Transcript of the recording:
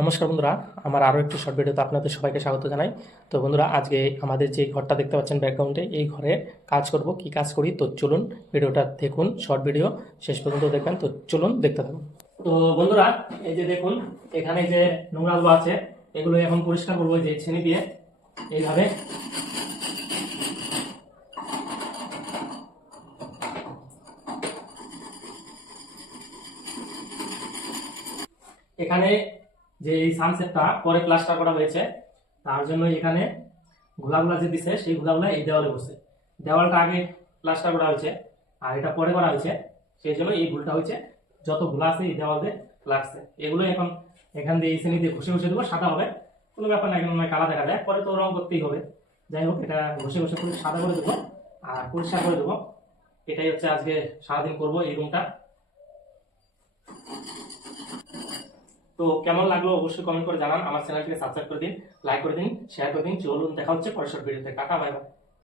নমস্কার বন্ধুরা, আমার আরও একটু শর্ট ভিডিওতে আপনাদের সবাইকে স্বাগত জানাই। তো বন্ধুরা, আজকে আমাদের যে ঘরটা দেখতে পাচ্ছেন ব্যাকগ্রাউন্ডে, এই ঘরে কাজ করব। কি কাজ করি তো চলুন ভিডিওটা দেখুন, শর্ট ভিডিও শেষ পর্যন্ত দেখবেন। তো চলুন দেখতে থাকুন। তো বন্ধুরা, এই যে দেখুন, এখানে যে নোংরাগুলো আছে এগুলো এখন পরিষ্কার করবো যে ছেনি দিয়ে এইভাবে। এখানে যে এই সানসেটটা পরে প্লাস্টার করা হয়েছে, তার জন্য এখানে ঘোলাগুলা যে দিছে সেই ঘোলাগুলা এই দেওয়ালে বসে। দেওয়ালটা আগে প্লাস্টার করা হয়েছে আর এটা পরে করা হয়েছে, সেই জন্য এই ভুলটা হয়েছে। যত ঘোলা আছে এই দেওয়ালে লাগছে, এগুলো এখন এখান দিয়ে এই শ্রেণী দিয়ে ঘষে ঘষে দেবো, সাদা হবে। কোনো ব্যাপার না, এখন কালা দেখা যায়, পরে তো রং করতেই হবে। যাই হোক, এটা ঘষে ঘষে করে সাদা করে দেবো আর পরিষ্কার করে দেবো। এটাই হচ্ছে আজকে সারাদিন করবো এই রুমটা। তো কেমন লাগলো অবশ্যই কমেন্ট করে জানান। আমার চ্যানেলটিকে সাবস্ক্রাইব করে দিন, লাইক করে দিন, শেয়ার করে দিন। চলুন দেখা হচ্ছে পরের ভিডিওতে। Tata, bye bye.